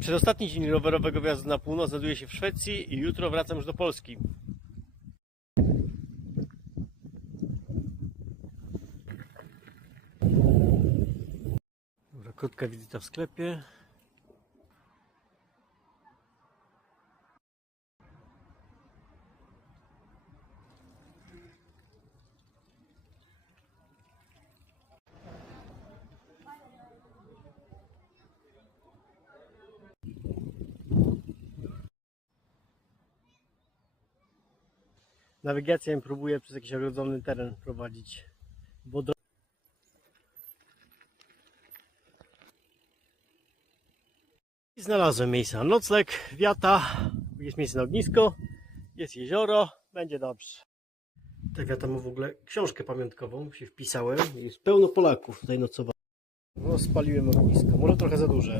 Przedostatni dzień rowerowego wjazdu na północ znajduje się w Szwecji i jutro wracam już do Polski. Krótka wizyta w sklepie. Nawigację próbuję przez jakiś ogrodzony teren prowadzić. Bo I znalazłem miejsce na nocleg, wiata, jest miejsce na ognisko, jest jezioro, będzie dobrze. Ta wiata ma w ogóle książkę pamiątkową, się wpisałem, jest pełno Polaków tutaj nocowało. No spaliłem ognisko, może trochę za duże.